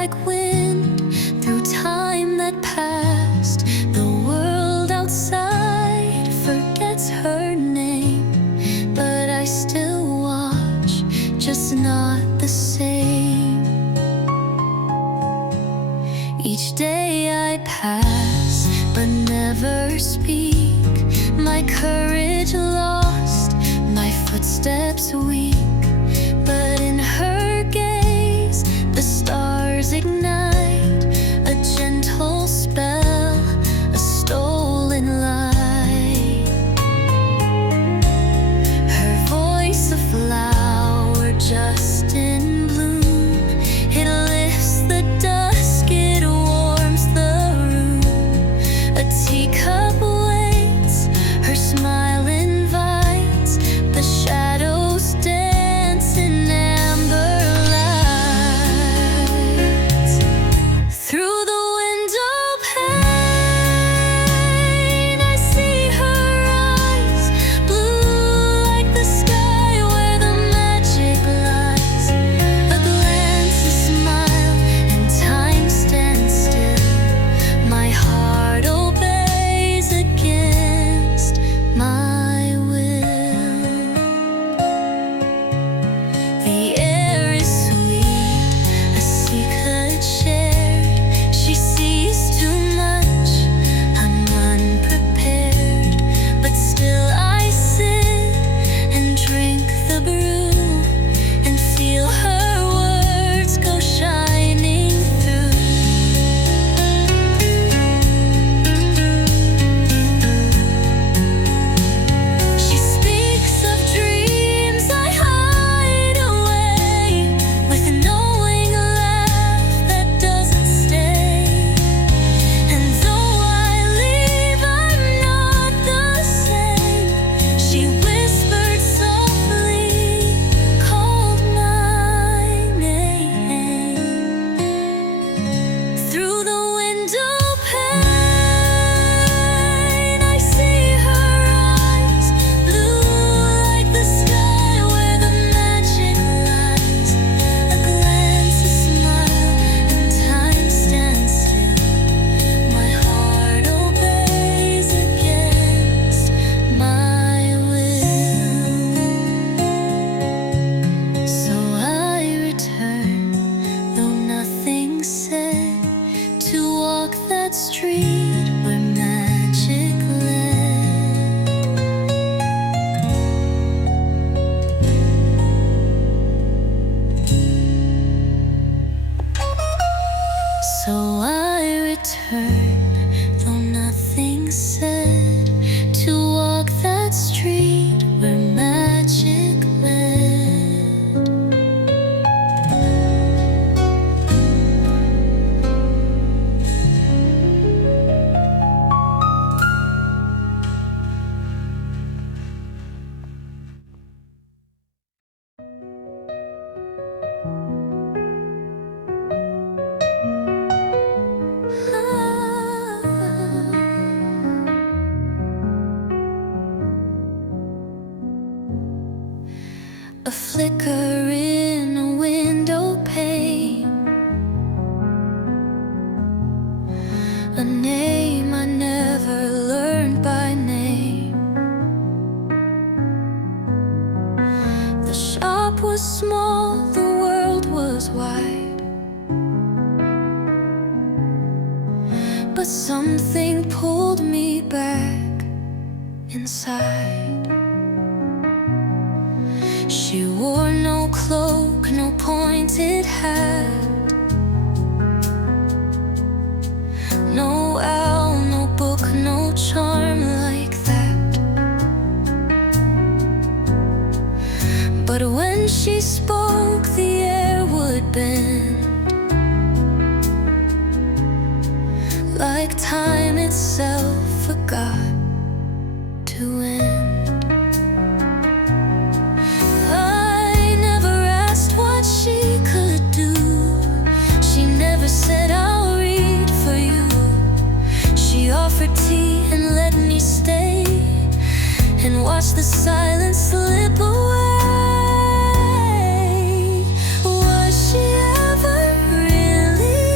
like wind through time that passed. The world outside forgets her name, but I still watch, just not the same. Each day I pass, but never speak. My courage lost, my footsteps weak. But in her gaze, the stars ignite a gentle spell, a stolen light. Her voice a flower just in bloom. It lifts the dusk, it warms the room. A teacup waits, her smile invites. The shadows dance in amber lights. Through the window pane, I see her eyes, blue like the sky where the magic lies. A glance, a smile, and time stands still. My heart obeys against my will. The air is sweet, a secret shared. She sees too much, I'm unprepared. But still I sit and drink the brew and feel her words go shining through. She speaks of dreams I hide away, with a knowing laugh that doesn't stay. And though I leave, I'm not the same. She whispered softly, called my name. Through the window pane, I see her eyes, blue like the sky where the magic lies. A glance, a smile, and time stands still. My heart obeys against my will. So I return, though nothing said, to walk that street where magic led. So I return, though nothing said, to walk that street where magic led. A flicker in a window pane, a name I never learned by name. The shop was small, the world was wide, but something pulled me back inside. She wore no cloak, no pointed hat, no owl, no book, no charm like that. But when she spoke, the air would bend, like time itself forgot to end. I never asked what she could do. She never said, I'll read for you. She offered tea and let me stay and watch the silence slip away. Was she ever really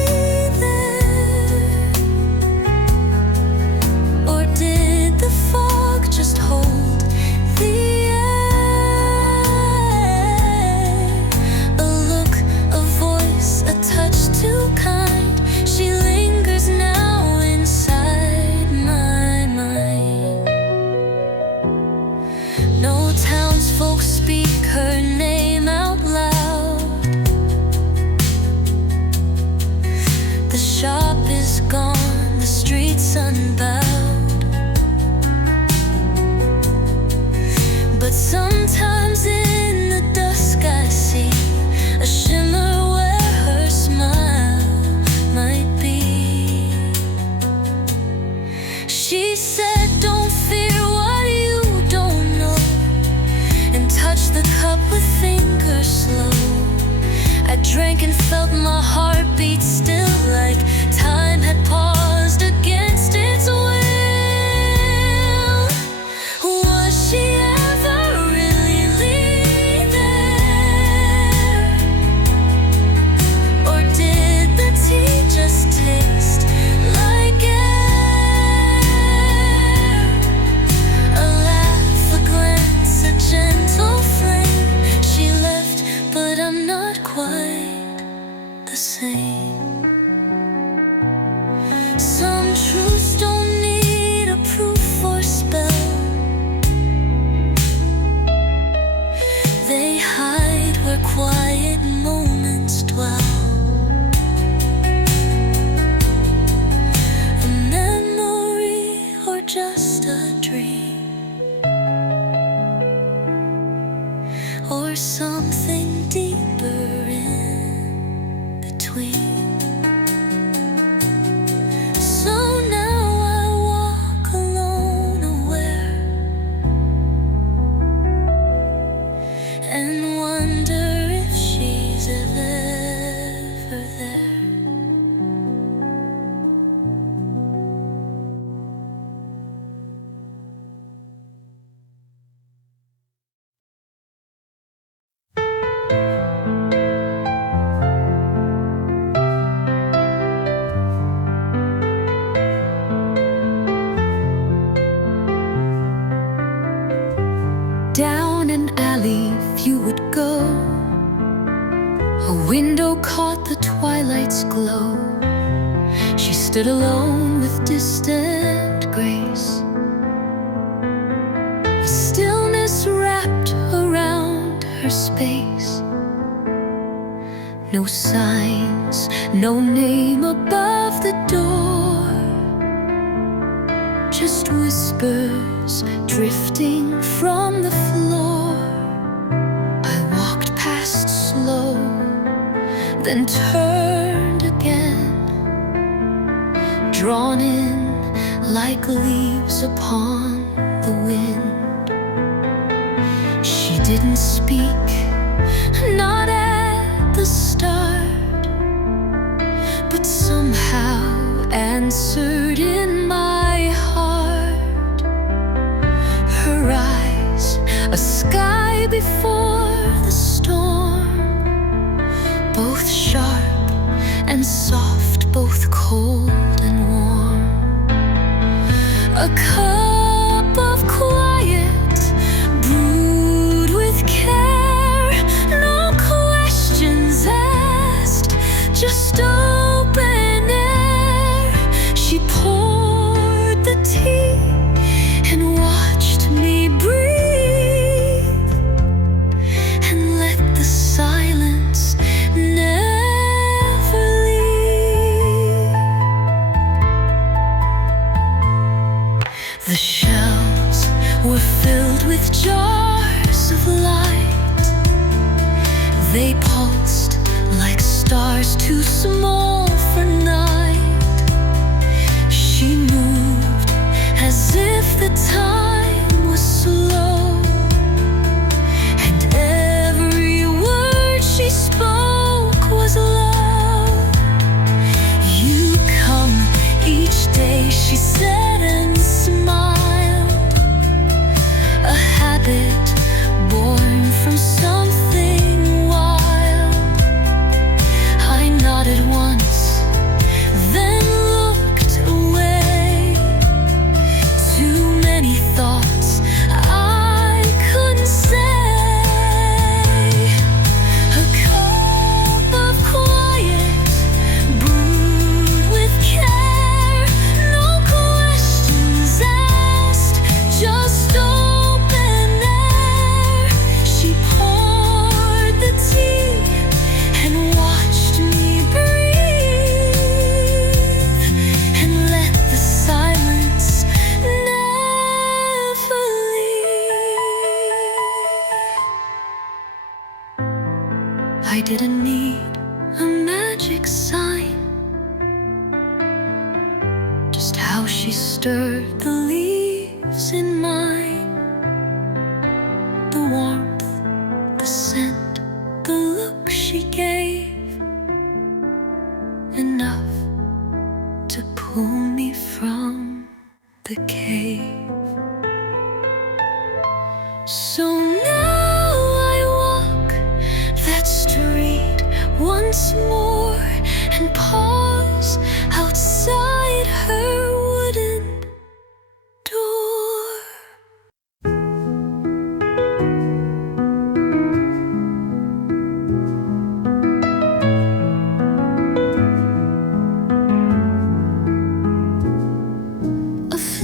Some truths don't need a proof or spell. They hide where quiet moments dwell. A memory or just a dream, or something deeper in between. So now I walk alone, aware, and wonder if she's ever there. Down an alley few would go. A window caught the twilight's glow. She stood alone with distant grace. A stillness wrapped around her space. No signs, no name above the door. Just whispers drifting from the floor. I walked past slow, then turned again, drawn in like leaves upon the wind. She didn't speak, not at the start, but somehow answered in my heart. Her eyes, a sky before the storm, both sharp and soft, both cold and warm. A cup of quiet, brewed with care, no questions asked, just open air. She poured the tea and watched me breathe, and let the silence never leave. The shelves were filled with jars of light. They pulsed like stars too small for night. She moved as if the time was slow, and every word she spoke was love. You come each day, she said, and smiled. A habit born from something wild. I nodded once, then looked away. Too many thoughts I couldn't say. A cup of quiet, brewed with care, no questions asked, just open air. She poured the tea and watched me breathe, and let the silence never leave. I didn't need a magic sign, just how she stirred the leaves in mine. The warmth, the scent, the look she gave, enough to pull me from the cave. So now I walk that street once more and pause outside her wooden door.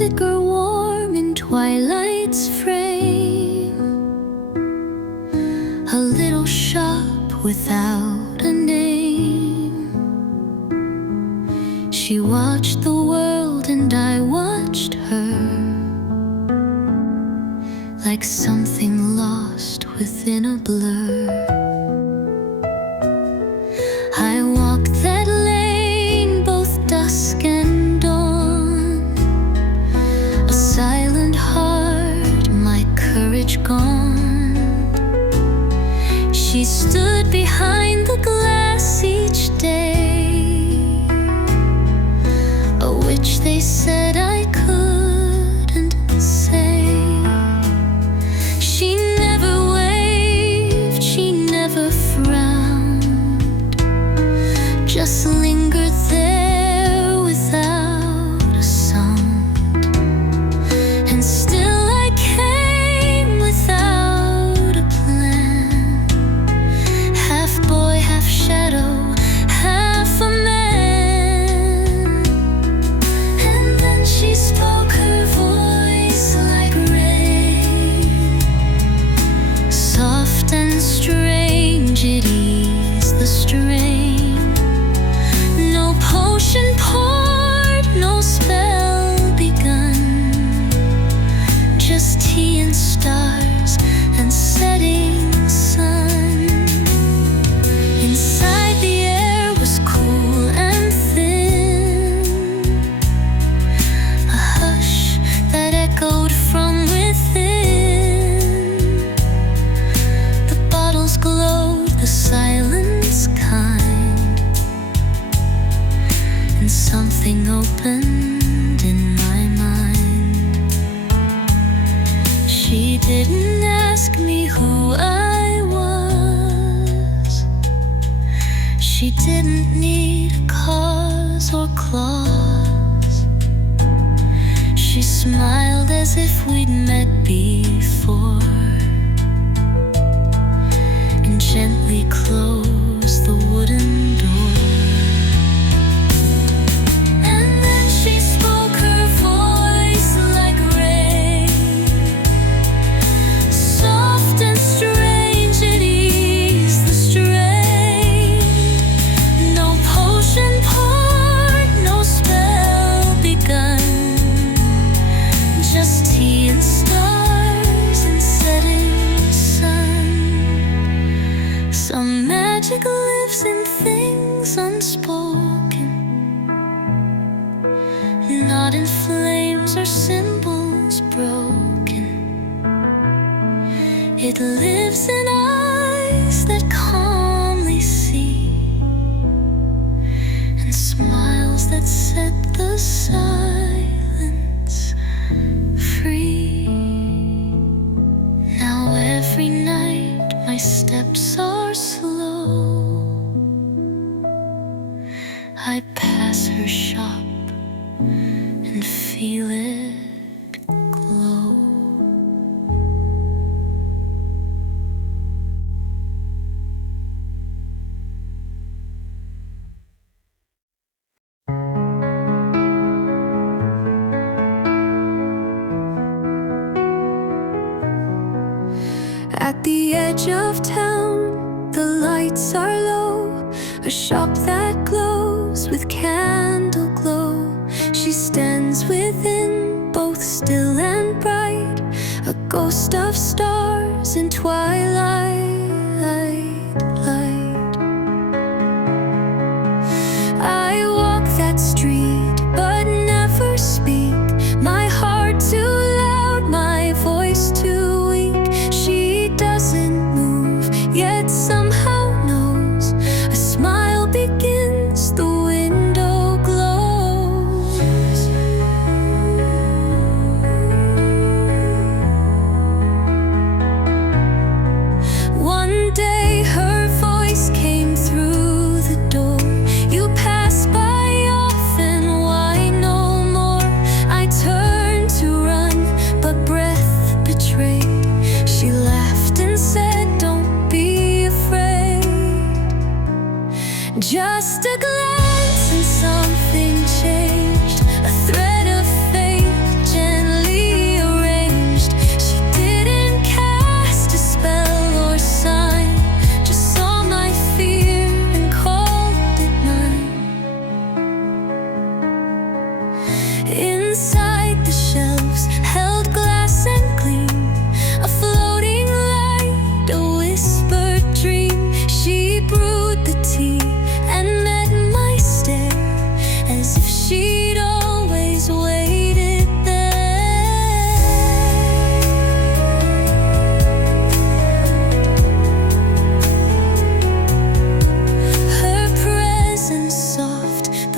flicker warm in twilight's frame. A little shop without a name. She watched the world and I watched her, like something lost within a blur. I walked that lane, both dusk and dawn. A silent heart, my courage gone. She stood behind the glass each day, a witch they said I couldn't say. She never waved, she never frowned, just lingered there without a sound. And still I came without a plan, half boy, half shadow, half a man. And then she spoke, her voice like rain, soft and strange, it eased the strain. No potion poured, no spell begun, just tea and stars and setting sun. Inside the air was cool and thin, a hush that echoed from within. The bottles glowed, the silence kind, and something opened in my mind. She didn't ask me who I was, she didn't need a cause or clause. She smiled as if we'd met before, and gently closed the wooden door. And then she spoke, her voice like rain, soft and strange, it eased the strain. No potion poured, no spell begun, just tea and stars and setting sun. Some magic lives in things unspoken, not in flames or symbols broken. It lives in eyes that calmly see, and smiles that set the silence free. Now every night my steps are slow, I pass her shop and feel it glow. At the edge of town, the lights are low, a shop that glows with candle glow. She stands within, both still and bright, a ghost of stars in twilight light. I walk that street but never speak, my heart too loud, my voice too weak. She doesn't move, yet somehow knows, a smile begins, the window glows.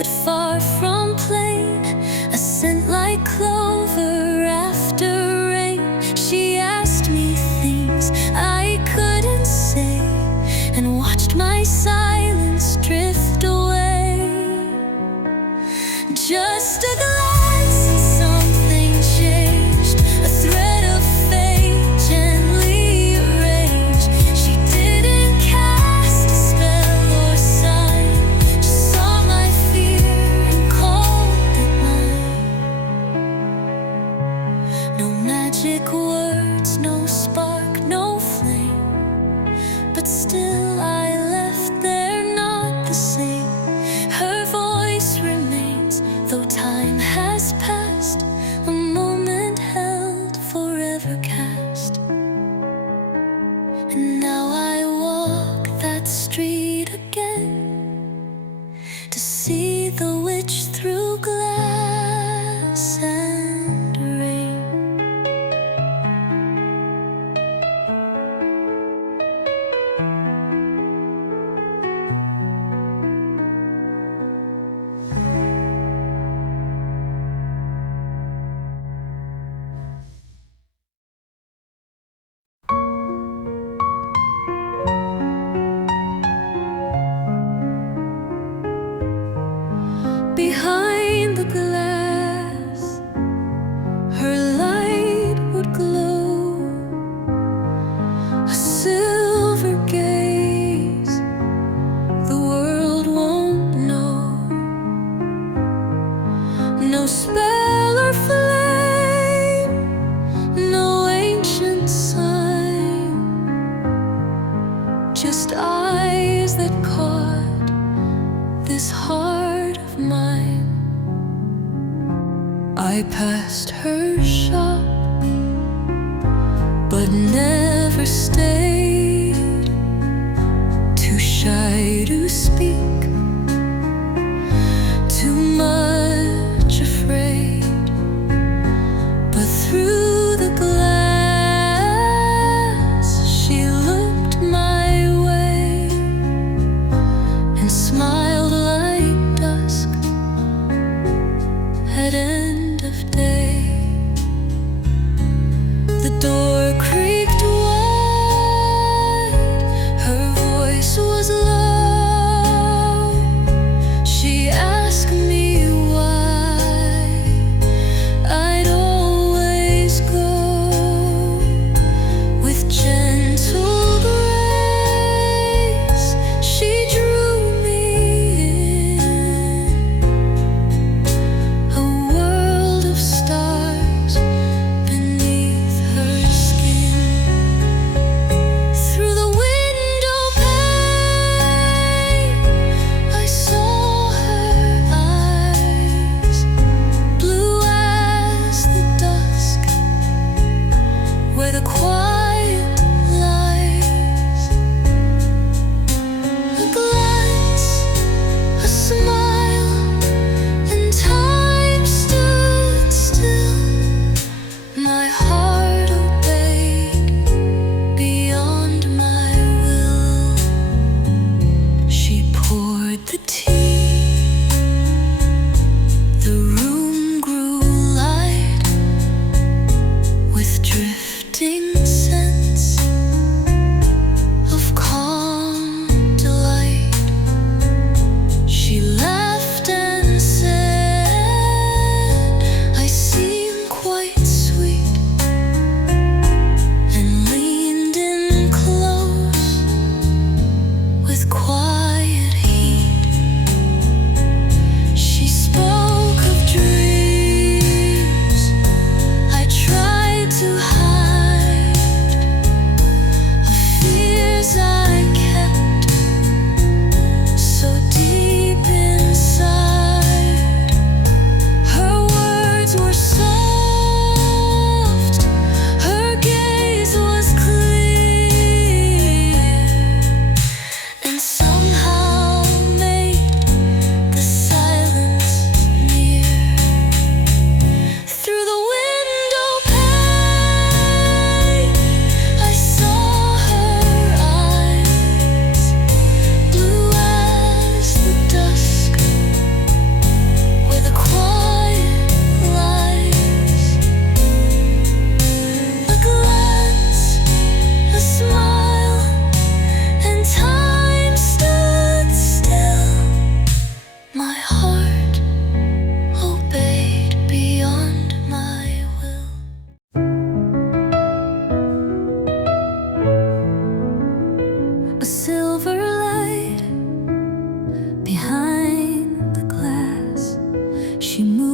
but far from plain. A scent like clover after rain. She asked me things I couldn't say, and watched my silence drift away. Just a glance and something changed. A thread of fate gently erased. She didn't cast a spell or sign, just saw my fear and called it mine. No magic words, no spark, no flame, but still I left there not the same. Her voice remains, though time has passed, a moment held, forever cast. And now I walk that street again, to see the witch through glass and rain. Behind the glass, her light would glow, a silver gaze the world won't know. No spell or flame, no ancient sign, just eyes that caught this heart of mine. I passed her shop, but never stayed, too shy to speak, too much afraid. But through the glass she looked my way and smiled like dusk at end of day. The door creaked wide, her voice was low,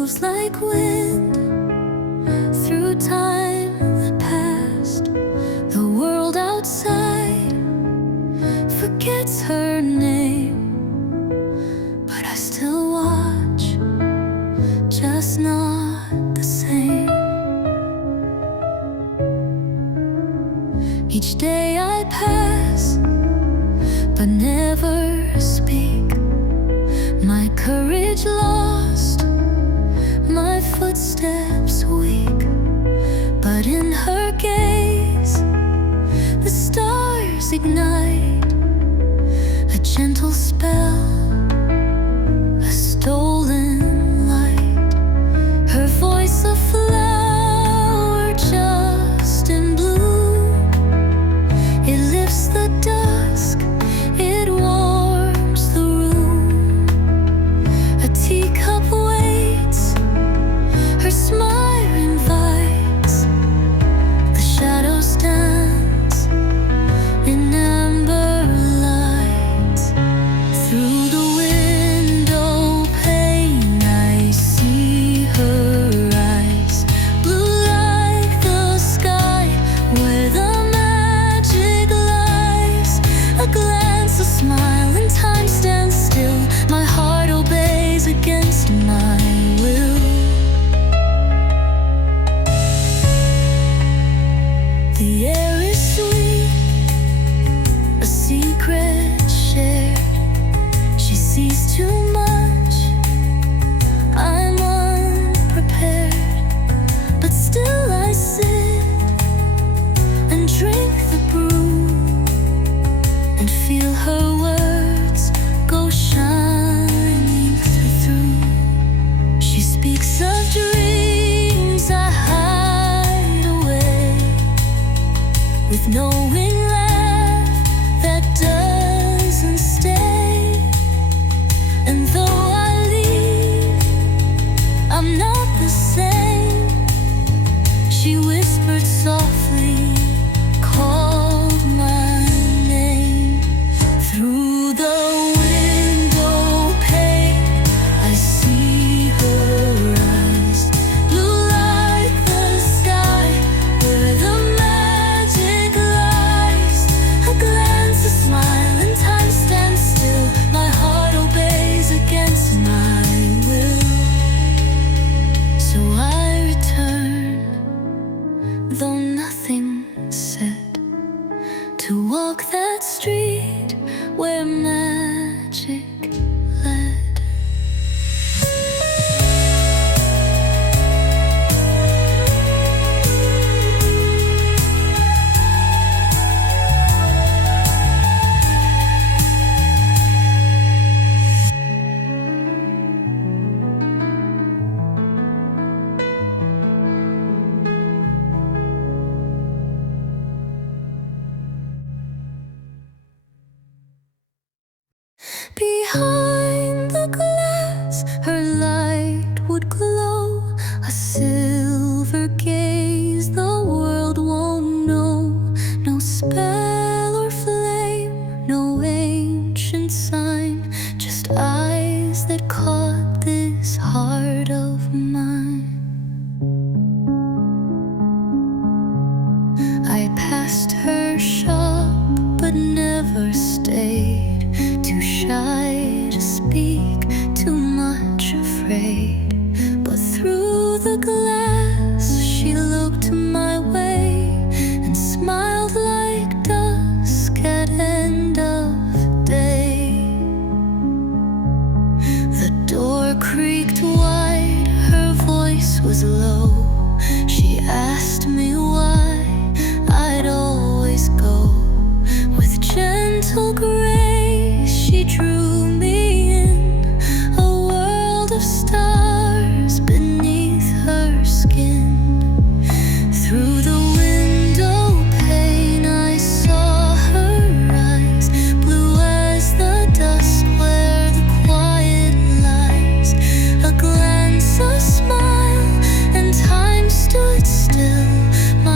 blows like wind through time that passed. The world outside forgets her name, but I still watch, just not the same. Each day I pass, but never speak. My courage lost, my footsteps weak. But in her gaze, the stars ignite a gentle spell, a stolen light. Her voice a flower just in bloom. It lifts the dusk, it warms the room. A teacup waits, her smile invites. The shadows dance in amber lights. Through the window pane I see her eyes, blue like the sky where the magic lies. A glance, a smile, and time stands still. My heart obeys against my will. The air is sweet, a secret shared. She sees too much, I'm unprepared. But still I sit and drink the brew and feel her words go shining through. She speaks of dreams I hide away, with knowing laugh that doesn't stay. And though I leave, I'm not the same. She whispered softly, called my name. Through the window pane I see her eyes, blue like the sky where the magic lies. A glance, a smile, and time stands still. My heart obeys against my will. So I return, though nothing said, to walk that street where magic led. Behind the glass, her light would glow, a silver gaze the world won't know. No spell or flame, no ancient sign, just eyes that caught this heart of mine. I passed her shop, but never stayed. Too shy to speak, too much afraid. But through the glass she looked my way and smiled like dusk at end of day. The door creaked wide, her voice was low. She asked me why I'd always go. With gentle grace she drew me in, a world of stars beneath her skin. Through the window pane I saw her eyes, blue as the dusk where the quiet lies. A glance, a smile, and time stood still.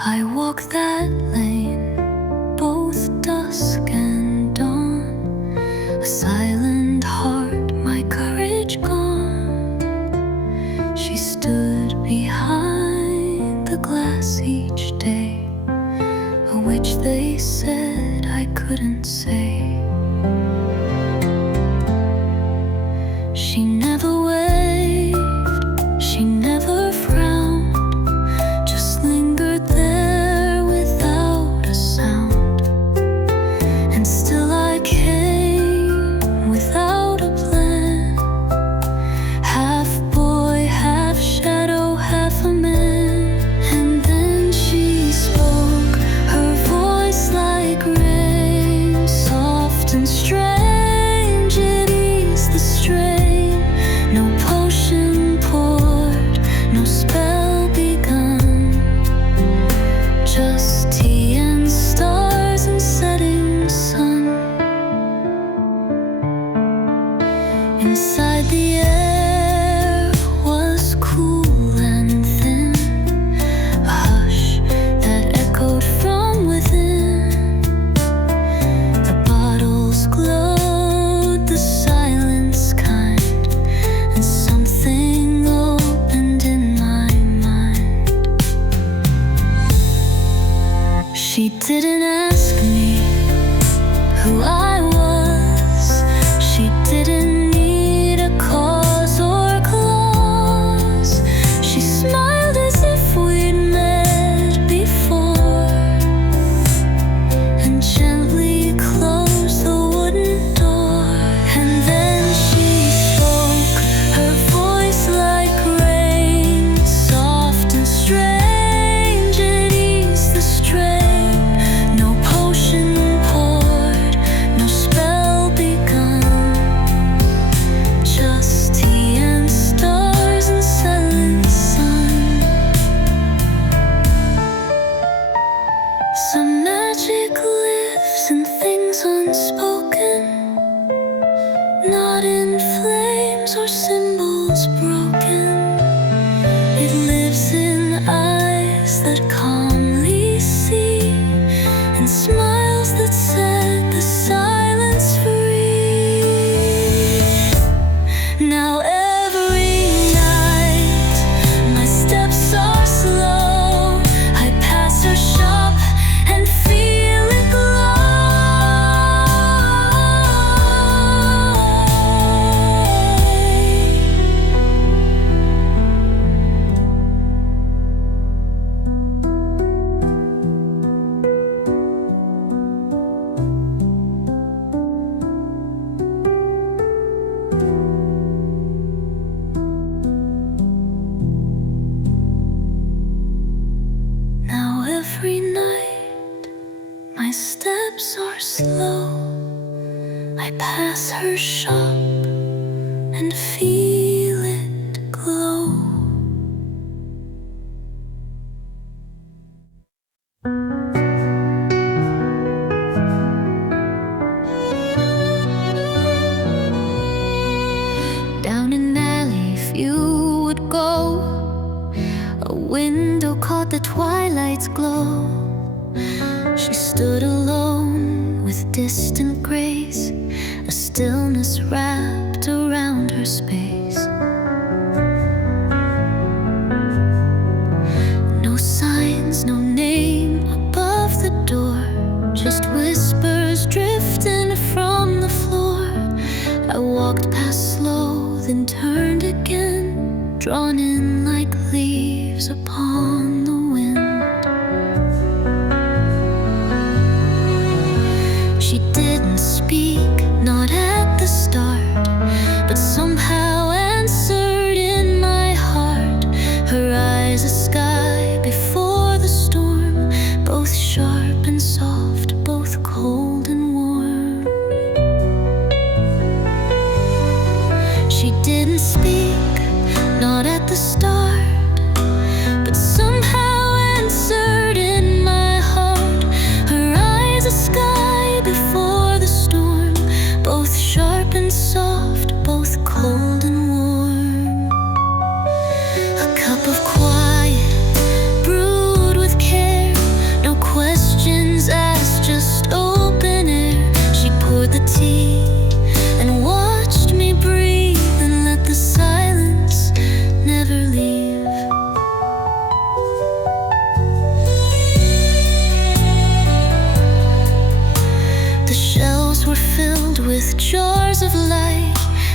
I walk that lane, both dusk and dawn. A silent heart, my courage gone. She stood behind the glass each day, a which they said I couldn't say. She never waved, she never frowned, just lingered there without a sound. And still I came without a plan, half boy, half shadow, half a man. And then she spoke, her voice like rain, soft and strange, it eased the strain. No potion poured, no spell begun, just tea and stars and setting sun. Inside the air was cool and thin, a hush that echoed from within. The bottles glowed, the silence kind, and something opened in my mind. She didn't ask me who I was, she didn't need a cause or clause. She smiled as if we'd met before, and gently closed the wooden door. And then she spoke, her voice like rain, soft and strange, it eased the strain. No potion poured, no spell begun, just tea and stars and setting sun. Some magic lives in things unspoken, not in flames or symbols broken. It lives in eyes that calmly see, and smiles that set the silence free. Now every night my steps are slow, I pass her shop and feel it glow. Now every night my steps are slow, I pass her shop and feel it glow. Down an alley few would go, a window caught the twilight's glow. She stood alone with distant grace, a stillness wrapped around her space. No signs, no name above the door, just whispers drifting from the floor. I walked past slow, then turned again, drawn in like leaves upon the wind. She didn't speak, not at the start, but somehow answered in my heart. Her eyes a sky before the storm, both sharp and soft, both cold and warm. She didn't speak, not at the start, but somehow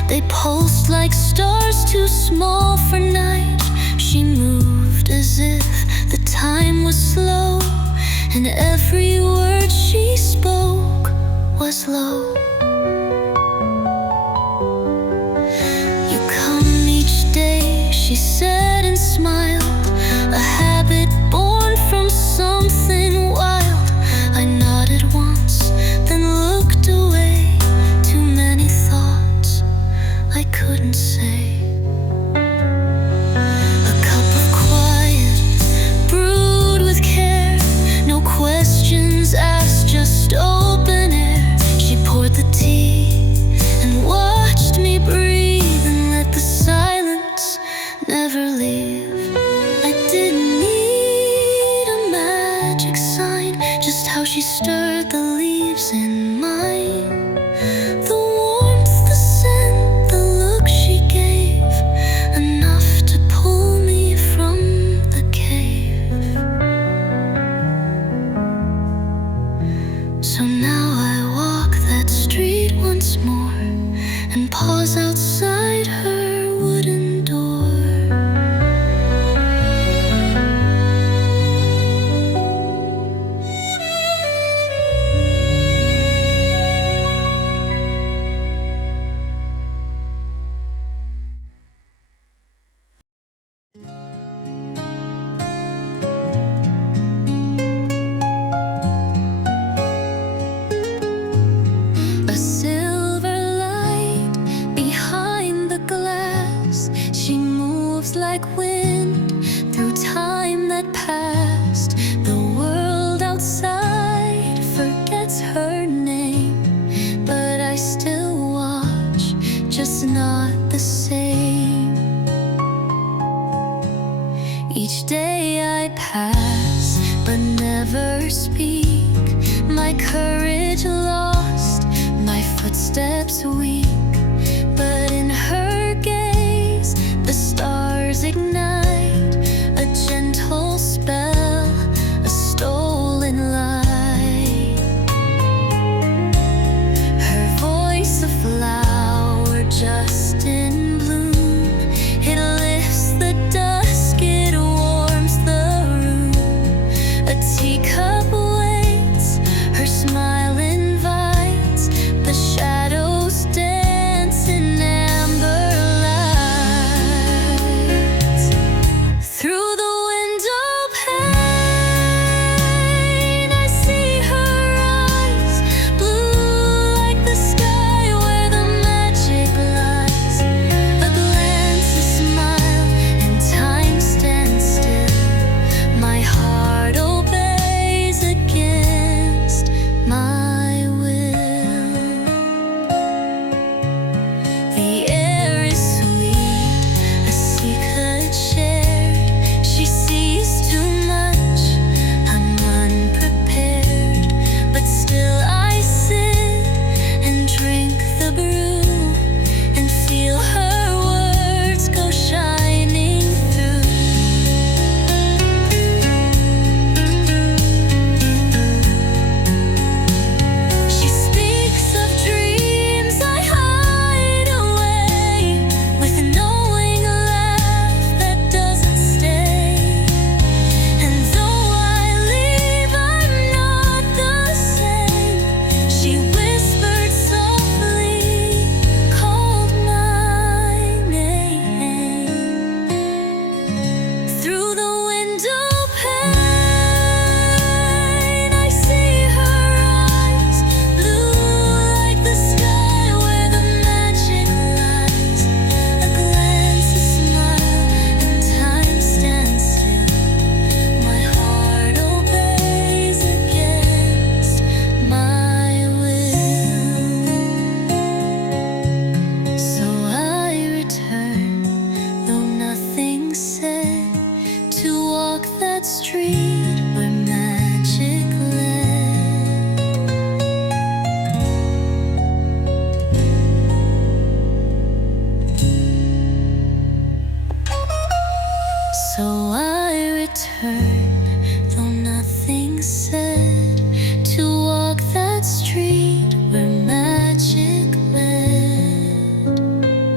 They pulsed like stars too small for night. She moved as if the time was slow, and every word she spoke was low. You come each day, she said and smiled, a habit born from something wild. I nodded once, then looked away. Too many thoughts I couldn't say. A cup of quiet, brewed with care, no questions asked, just open air. She poured the tea and watched me breathe and let the silence never leave. I didn't need a magic sign, just how she stirred the leaves in mine. The warmth, the scent, the look she gave, enough to pull me from the cave. So now I walk that street once more and pause outside her wooden door. A silver light behind the glass. She moves like wind through time that passed. The world outside forgets her name, but I still watch, just not the same. Each day I pass, but never speak. My courage lost, my footsteps weak. But in her gaze, the stars ignite a gentle spell, a stolen light. Her voice a flower just in bloom. It lifts the dusk, it warms the room. A teacup waits, her smile invites. The shadows dance in amber lights. Through the window pane, I see her eyes, blue like the sky where the magic lies. A glance, a smile, and time stands still. My heart obeys against my will. The air is sweet, a secret shared. She sees too much, I'm unprepared. But still I sit and drink the brew and feel her words go shining through. She speaks of dreams I hide away, with a knowing laugh that doesn't stay. And though I leave, I'm not the same. She whispered softly, called my name. Through the window pane, I see her eyes, blue like the sky where the magic lies. A glance, a smile, and time stands still. My heart obeys against my will. So I return, though nothing said, to walk that street where magic led. So I return, though nothing said, to walk that street where magic led.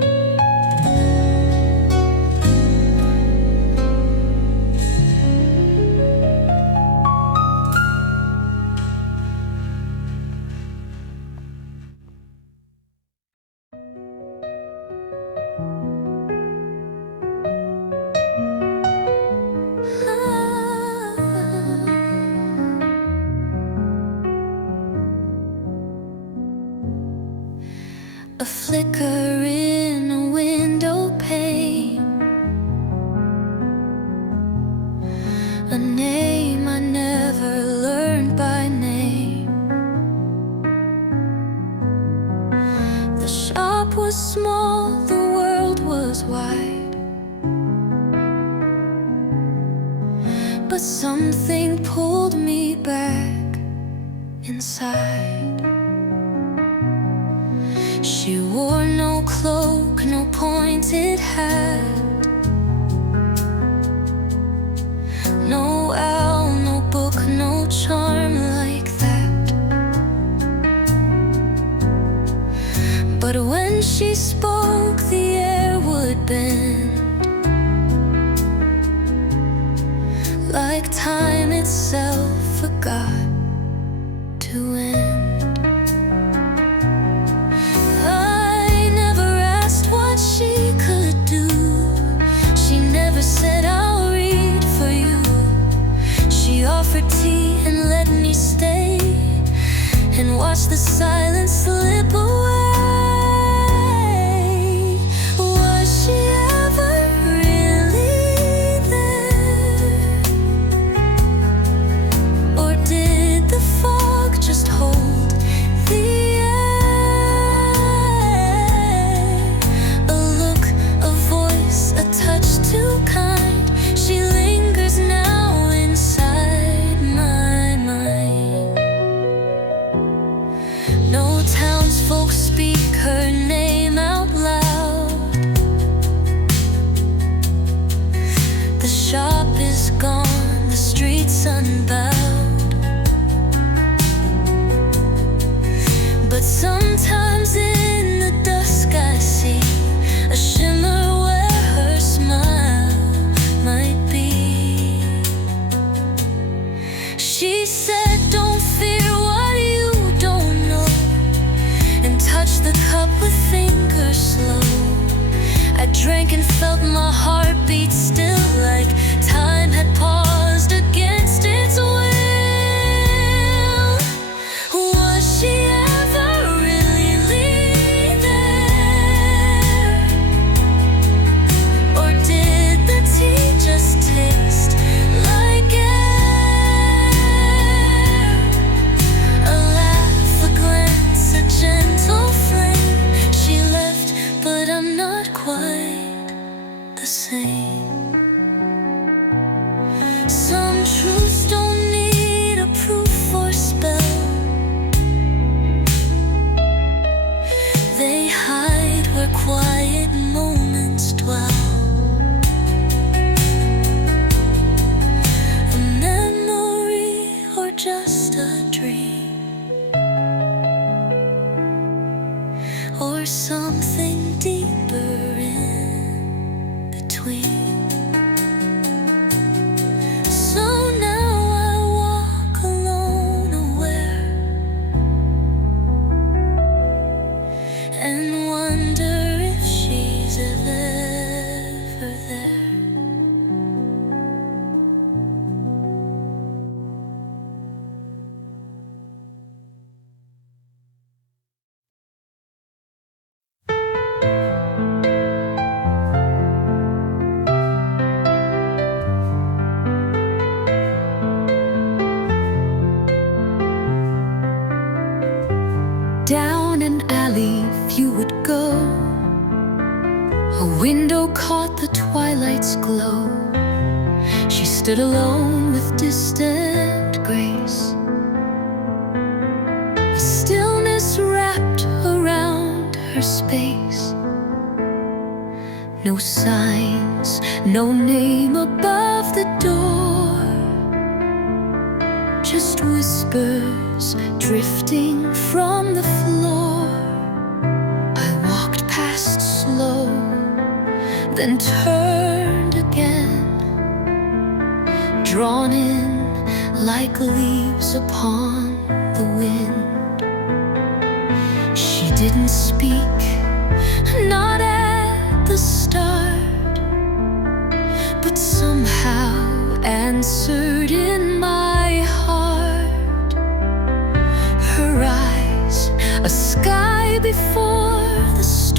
flicker in a window pane, a name I never learned by name. The shop was small, the world was wide, but something pulled me back inside. She wore no cloak, no pointed hat, no owl, no book, no charm like that. But when she spoke, the air would bend, like time itself forgot to end. I never asked what she could do. She never said, I'll read for you. She offered tea and let me stay and watch the silence slip away. Was she ever really there? Or did the fog just hold the air? A look, a voice, a touch too kind. She lingers now inside my mind. No townsfolk speak her name out loud. The shop is gone, the streets unbowed. But sometimes in the dusk I see a shimmer where her smile might be. She said, don't fear what you don't know, and touched the cup with fingers slow. I drank and felt my heart beat still, like time had paused against its will. Was she ever really there? Or did the tea just taste like air? A laugh, a glance, a gentle flame. She left, but I'm not quite the same. Some truths don't need a proof or spell. They hide where quiet moments dwell. A memory or just a dream, or something deeper in between. So now I walk alone, aware, and wonder if she's ever there. Down an alley few would go, a window caught the twilight's glow. She stood alone with distant grace, a stillness wrapped around her space. No signs, no name above the door, just whispers drifting from the floor. I walked past slow, then turned again, drawn in like leaves upon the wind. She didn't speak, not at the start, but somehow answered in my heart. Her eyes, a sky before the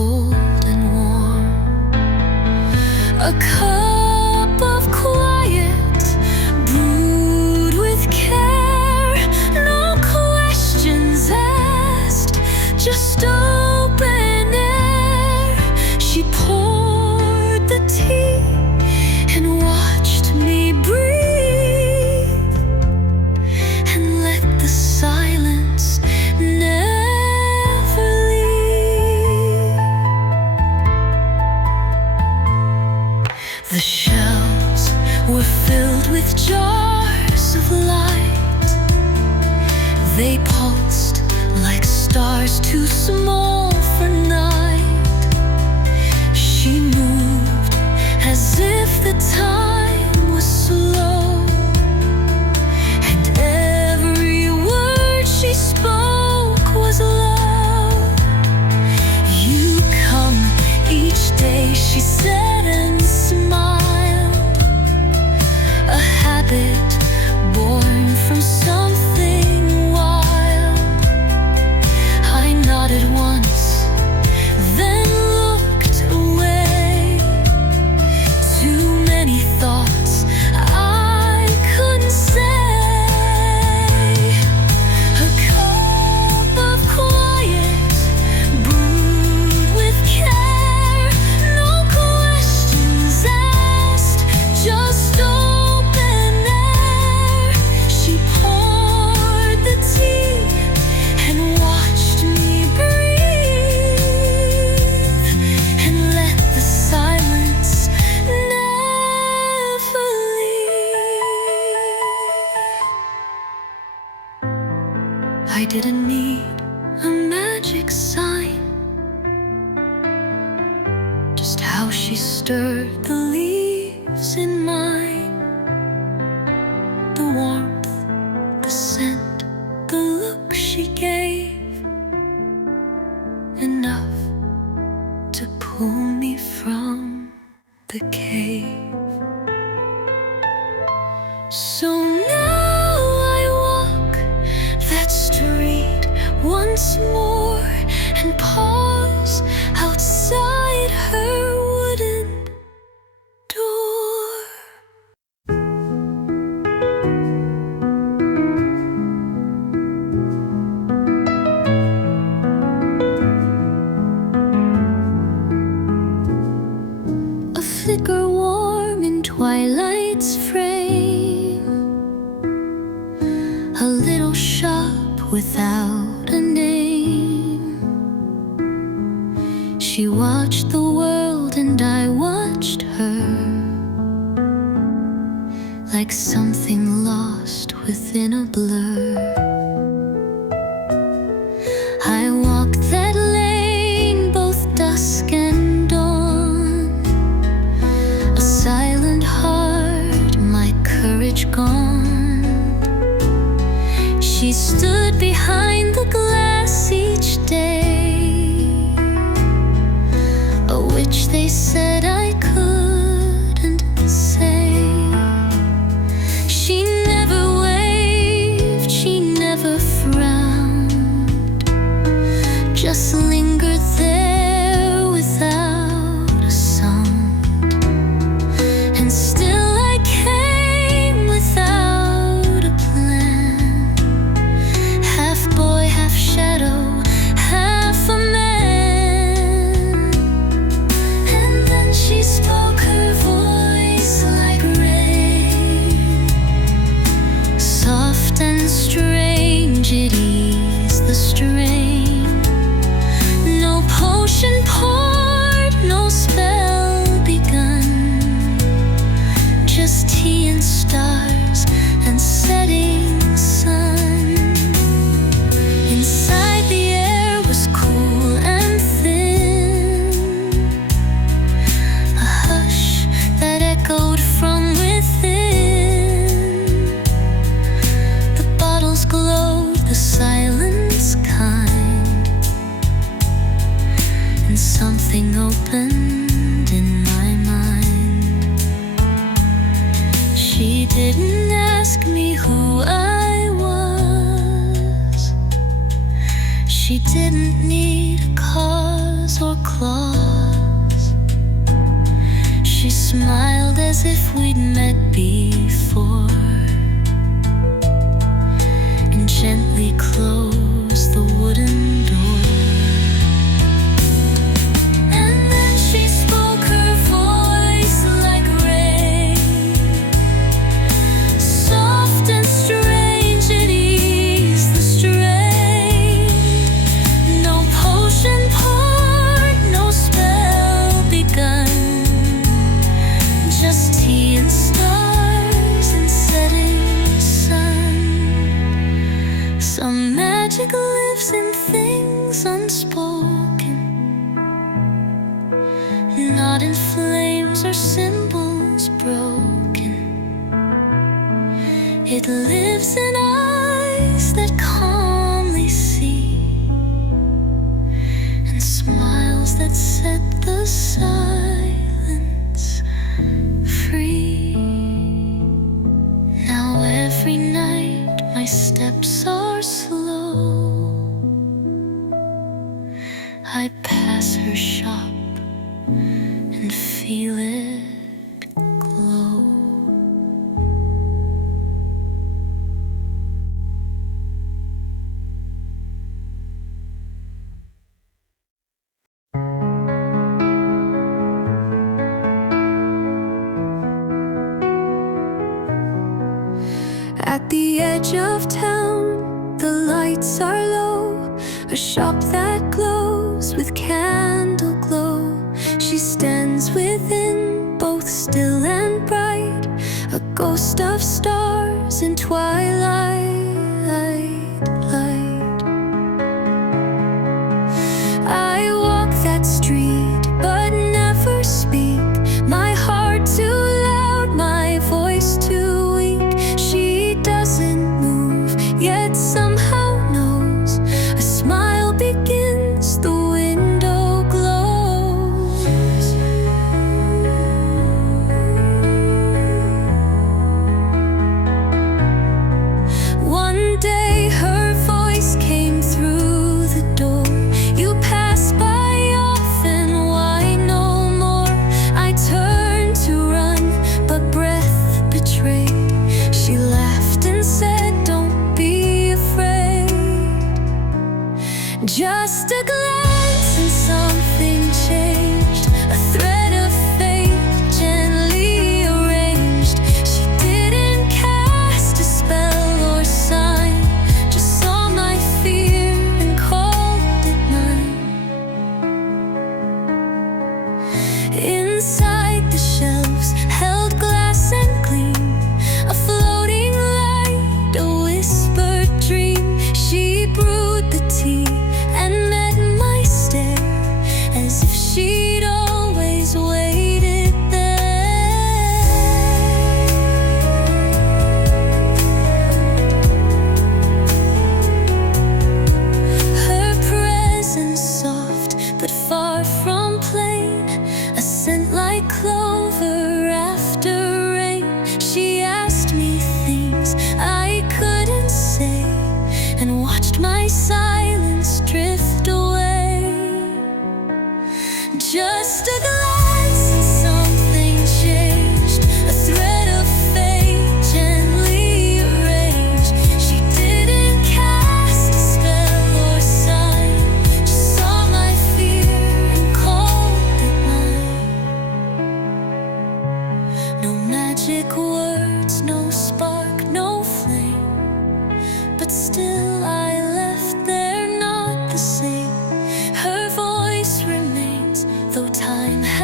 cold and warm. A cup of quiet brewed with care, no questions asked, just open air. She poured the tea and watched me breathe and let the silence never leave. The shelves were filled with jars of light. They pulsed like stars too small for night. She moved as if the time was slow, and every word she spoke was love. You come each day, she said and smiled, a habit born from something wild. I nodded once, then looked away. Too many thoughts I couldn't say. A cup of quiet brewed with care, no questions asked, just open air. She poured the tea and watched me breathe and let the silence never leave. I didn't need a magic sign, just how she stirred the leaves in mine. The warmth, the scent, the look she gave, enough to pull me from the cave. So now I walk that street once more and pause outside her wooden door. A flicker warm in twilight's frame, a little shop without a name. She watched the world and I watched her, like something lost within a blur. I walked that lane, both dusk and dawn, a silent heart, my courage gone. She stood behind the glass each day, a witch they said I couldn't say. She never waved, she never frowned, just lingered there without a sound. And still I came without a plan, half boy, half shadow, half a man. And then she spoke, her voice like rain, soft and strange, it eased the strain. No potion poured, no spell begun, just tea and stars and setting sun. Inside the air was cool and thin, a hush that echoed from within. The bottles glowed, the silence kind, and something opened in my mind. She didn't ask me who I was, she didn't need a cause or clothes. claws. She smiled as if we'd met before, and gently closed the wooden door. And then she spoke, her voice like rain, soft and strange, it eased the strain. No potion poured, no spell begun, just tea and stars and setting sun. Some magic lives in things unspoken, not in flames or symbols broken. It lives in eyes that calmly see, and smiles that set the silence free. Now every night my steps are slow, I pass her shop and feel it glow. At the edge of town, the lights are low, a shop that glows with candle glow. She stands within, both still and bright, a ghost of stars in twilight light. I walk that street but never speak, my heart too loud, my voice too weak. She doesn't move, yet somehow knows. A smile begins, the window glows. One day her voice came through the door. You pass by often, why no more? I turned to run, but breath betrayed. She laughed and said, don't be afraid. Just a glance and something changed, a thread of fate gently arranged. She didn't cast a spell or sign, just saw my fear and called it mine. Inside the shelves held glass and gleam, a floating light, a whispered dream. She brewed the tea and met my stare, as if she'd always waited there. Her presence soft but far from plain, a scent like clover after rain. She asked me things I couldn't say, and watched my silence drift away. Just a glance and something changed, a thread of fate gently arranged. She didn't cast a spell or sign, just saw my fear and called it mine. No magic words, no spark, no flame, but still I left there not the same. Her voice remains, though time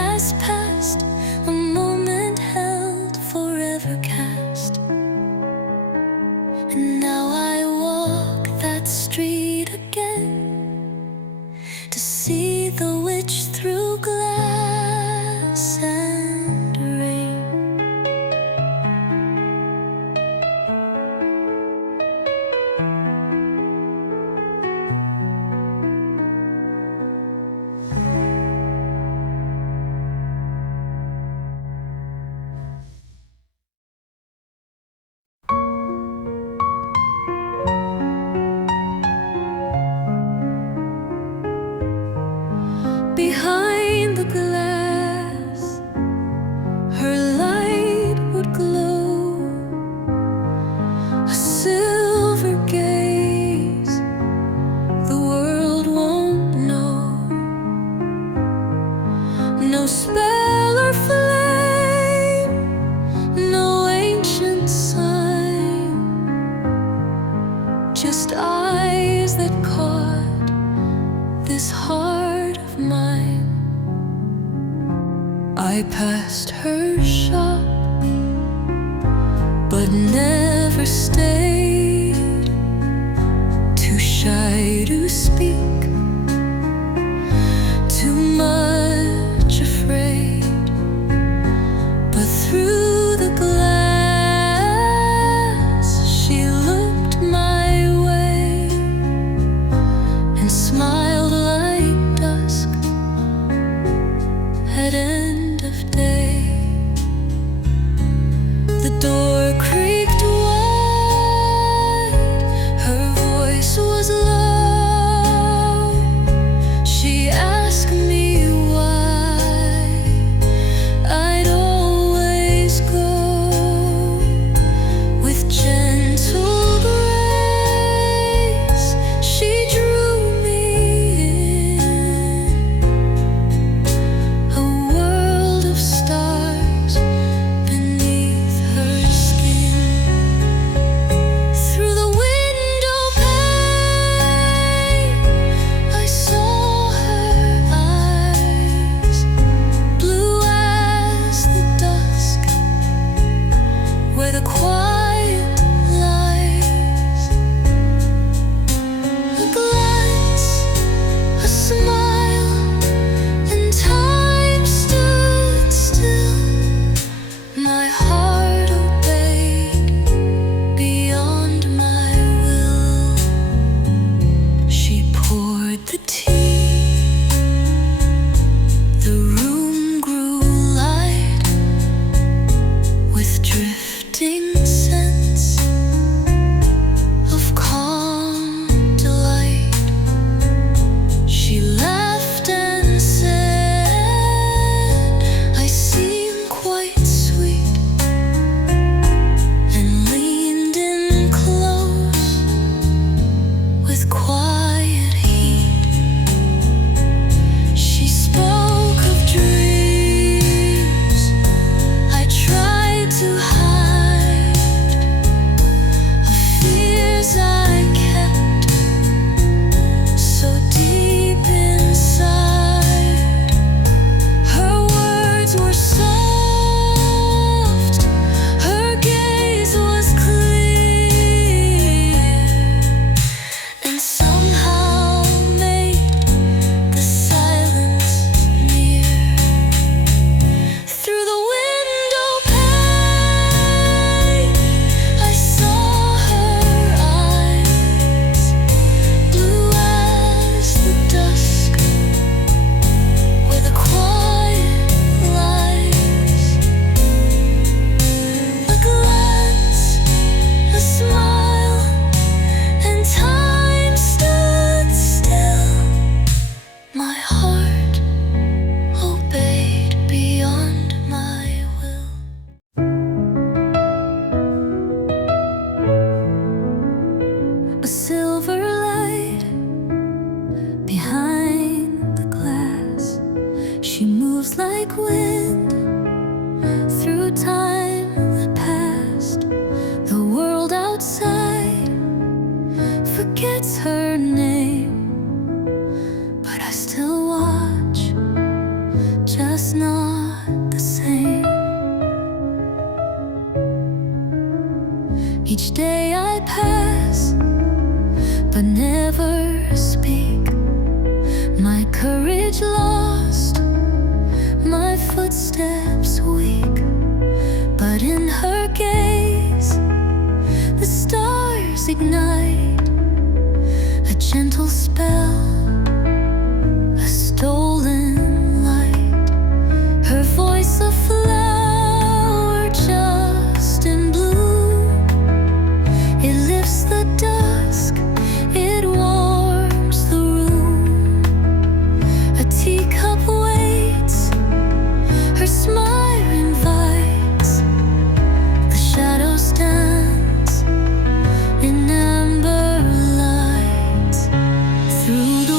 spell or flame, no ancient sign, just eyes that caught this heart of mine. I passed her shop, but never stayed, too shy to speak, too much afraid. But through the glass she looked my way and smiled like dusk at end of day. The door creaked wide, her voice was low. She asked me why I'd always go. With gentle grace she drew me in a world of stars beneath her skin. Through the window pane I saw her eyes, blue as the dusk where the quiet lies. A glance, a smile, and time stood still. My heart obeyed beyond my will. She poured the tea, the room grew light with drifting scents of calm delight. She laughed and said, I seem quite sweet, and leaned in close with quiet heat. She spoke of dreams I tried to hide, of fears I kept so deep inside. Her words were soft, her gaze was clear, and somehow made the silence near. Through the window pane I saw her eyes, blue as the dusk where the quiet lies. A glance, a smile, and time stood still. My heart obeyed beyond my will. A silver light behind the glass. She moves like wind through time that passed. The world outside forgets her name, but I still watch, just not the same. Each day I pass, but never speak. My courage lost, my footsteps weak. But in her gaze, the stars ignite a gentle spell, a stolen light. Her voice a flower just in bloom. It lifts the dusk, it warms the room. A teacup waits, her smile invites. The shadows dance in amber lights. Through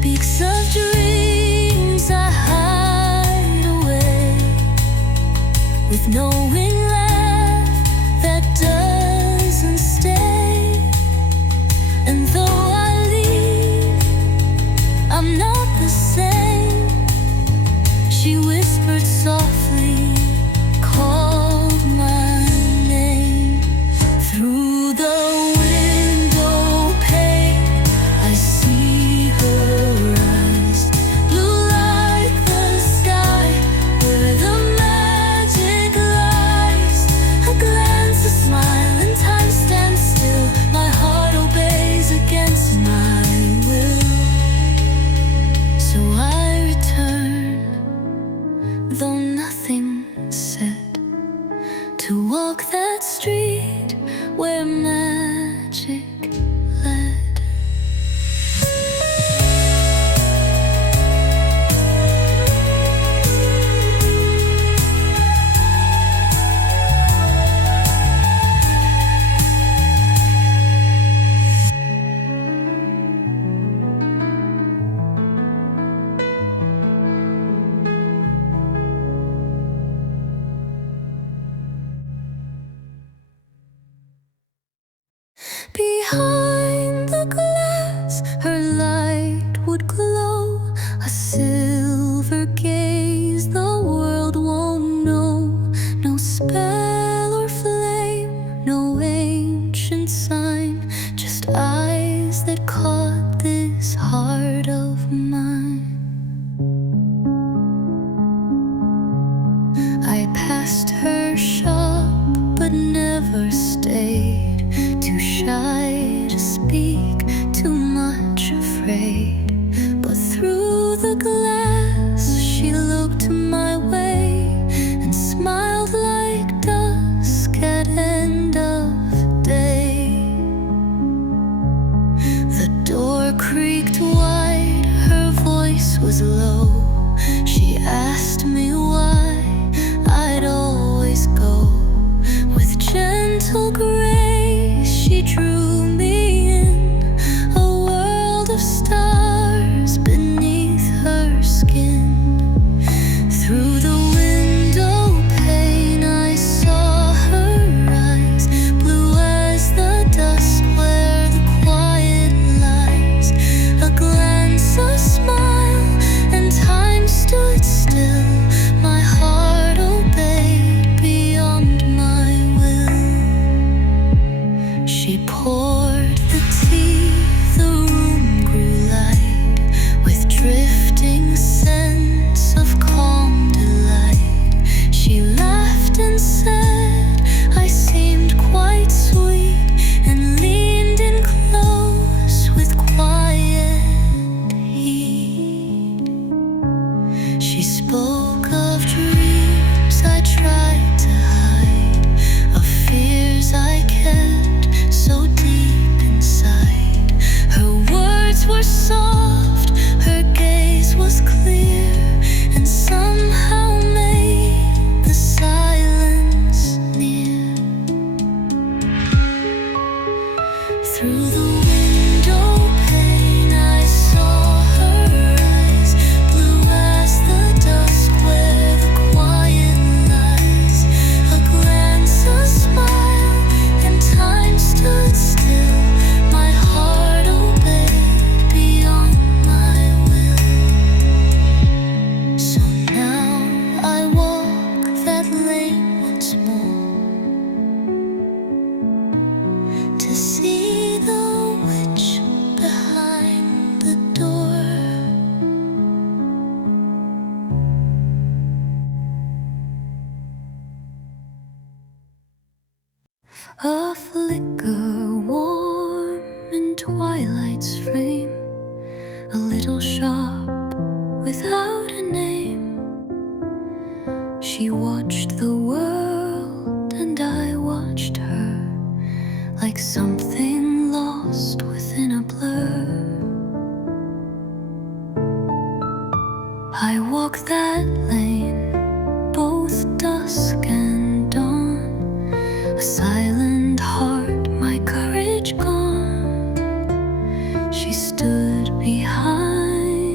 speaks of dreams I hide away, with knowing laugh that doesn't stay. And though I leave, I'm not the same. She whispered softly, called my name. Through the window pane, I see her eyes, blue like the sky, where the magic lies. A glance, a smile, and time stands still. My heart obeys against my will. So I return, though nothing said, to walk that street where magic led. Behind the glass, her light would glow, a silver gaze the world won't know. No spell or flame, no ancient sign, just eyes that caught this heart of mine. I passed her shop but never stayed, too shy to speak, too much afraid. But through the glass she looked my way and smiled like dusk at end of day. The door creaked wide, her voice was low. She asked me why I'd always go. With gentle grace she drew me in, a world of stars beneath her skin. Through the window pane I saw her eyes, blue as the dusk where the quiet lies. A glance, a smile, and time stood still. My heart obeyed beyond my will. She poured the tea, the room grew light, with drifting scents of calm delight. She laughed and said I seemed quite sweet, and leaned in close with quiet heat. She spoke of dreams I tried to hide, of fears I kept so deep inside. Her words were soft, her gaze was clear, and somehow made the silence near. Through the window pane I saw her eyes, blue as the dusk where the quiet lies. A glance, a smile, and time stood still. My heart obeyed beyond my will. So now I walk that lane once more, to see the witch behind the door. A flicker warm in twilight's frame, a little shop without a name. She watched the world and I watched her, like something lost within a blur. I walk that lane, both dusk and dawn, a silent heart, my courage gone. She stood behind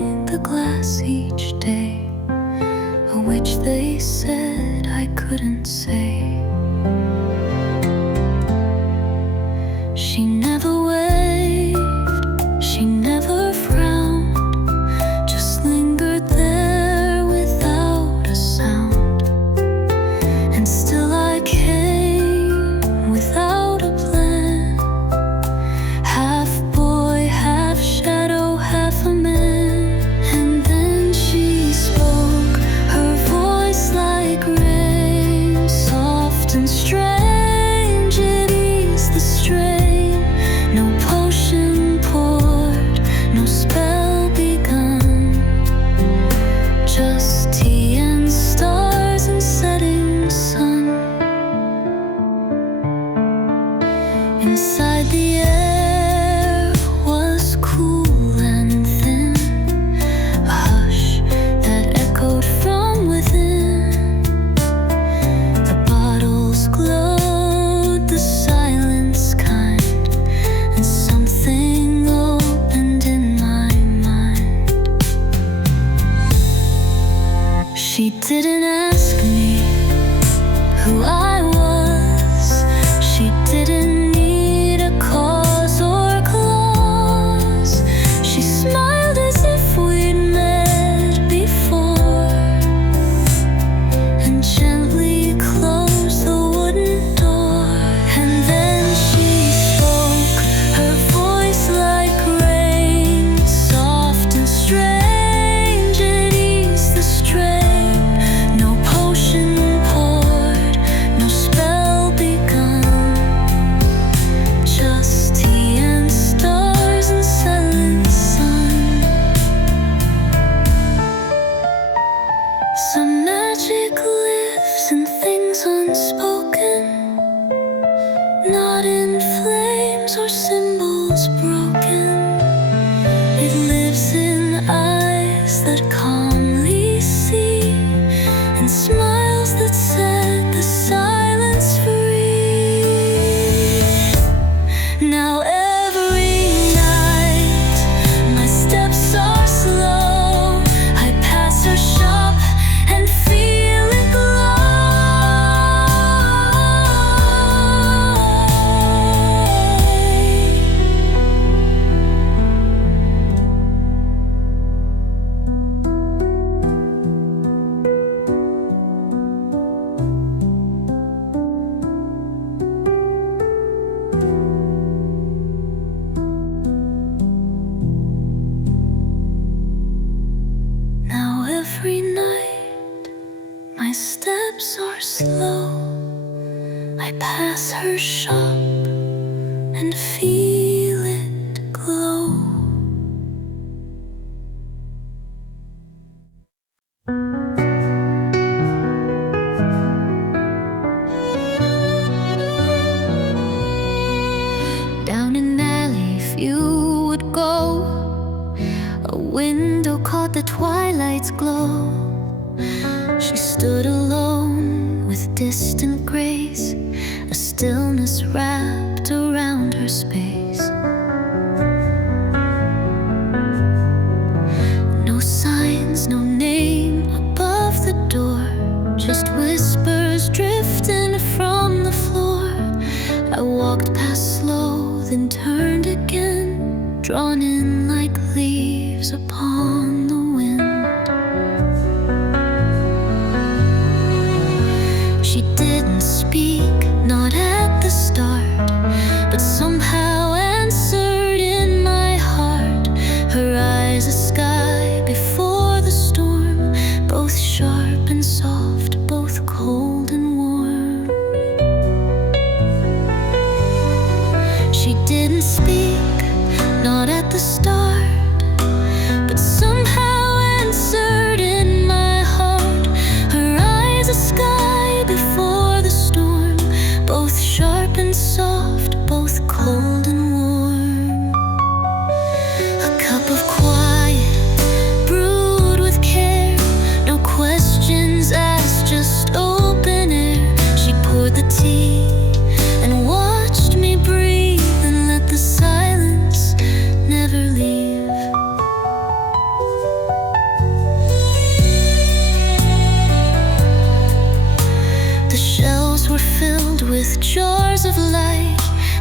couldn't say. She never waved, she never frowned, just lingered there without a sound. And still I came without a plan, half boy, half shadow, half a man. And then she spoke, her voice like rain, soft and strange, it eased the strain. No potion poured, no spell begun, just tea and stars and setting sun. Inside the air was cool and thin, a hush that echoed from within. The bottles glowed, the silence kind, and something opened in my mind. She didn't ask me who I was, she didn't need a cause or clause. She smiled as if we'd met before, and gently closed the wooden door. And then she spoke, her voice like rain, soft and strange, it eased the strain. No potion poured, no spell begun, just tea and stars and setting sun. Some magic lives in things unspoken, not in flames or symbols broken. It lives in eyes that calmly see, and smiles that set the silence free. Now every night my steps are slow, I pass her shop and feel it glow. Now every night my steps are slow, I pass her shop and feel it glow. Down an alley few would go, a window caught the twilight's glow. She stood alone with distant grace, a stillness wrapped around her space. No signs, no name above the door, just whispers drifting from the floor. I walked past slow, then turned again, drawn in like leaves upon the wind. She didn't speak, not at the start, but somehow answered in my heart. Her eyes a sky before the storm, both sharp and soft, both cold and warm. She didn't speak, not at the start, but somehow answered in my heart. Her eyes a sky before the storm,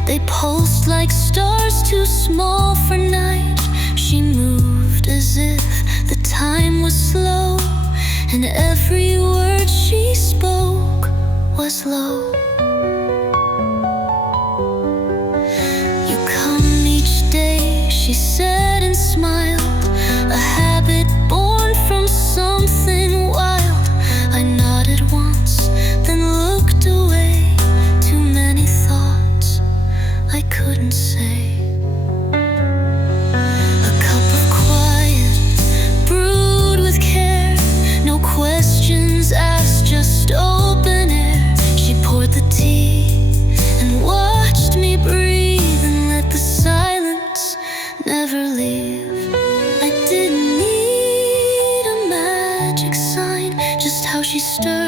They pulsed like stars too small for night. She moved as if the time was slow, and every word she spoke was low. You come each day, she said and smiled, a habit born from something wild. I nodded once, then looked away. Too many thoughts I couldn't say. A cup of quiet, brewed with care, no questions asked, just open air. She poured the tea and watched me breathe and let the silence never leave. I didn't need a magic sign, just how she stood